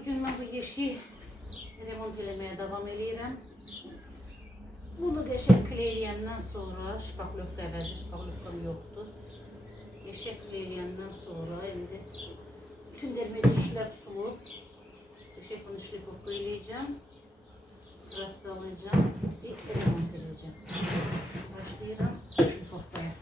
Bugün ben bu yeşil remont eləməyə davam edirəm. Bunu qəşəng kleyləyəndən sonra şpaklovka əvəzi, şpaklovkam yoxdur. Qəşəng kleyləyəndən sonra indi bütün derməli işlər tutulub. Qəşəng bunu şlipovka eləyəcəm. Raskalayacağım ve remont edeceğim. Başlayıram şlipovkaya.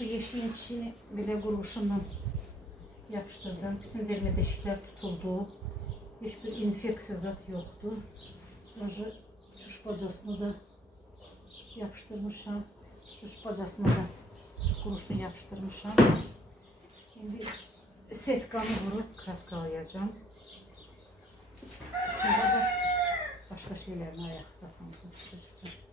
Bu yeşilin içini belə qurğuşundan yapışdırdım. Bütün dermə deşiklər tutuldu. Hiçbir infeksiya zat yoxdur. Sonra çuş bacasını da yapıştırmışam. Çuş bacasına da qurğuşun yapıştırmışam. Şimdi setkanı vurup kraskalayacağım. Sonra da başka şeylerini ayak satmamızı tutacağım.